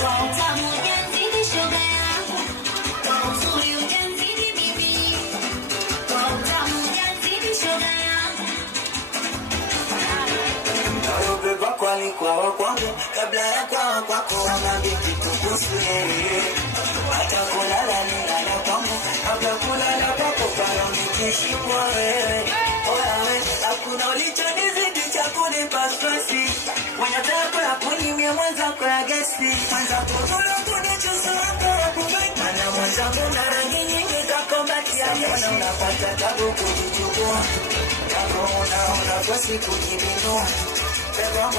Kwa utamu ujazidi shoga yangu, kwa uzuri ujazidi bibi, kwa utamu ujazidi shoga yangu. Beba kwani kwa kwangu, kabla ya kwa kwako wamambi kitukusu yeye. Hata kulala nilala kwangu, kabla kulala kwako pala nikishimwa wewe. Oyawe, hakuna ulichonizidi cha kunipa stresi. Mwenye tako ya kunimia mwenzako ya gesi. Mwenzako tula kunichusu wako ya kubeki. Mana mwenzako na rangi nyingi kako bati ya jeshi. Unapata tabu kujichukua, tako unaona kwa siku kibinua. Pero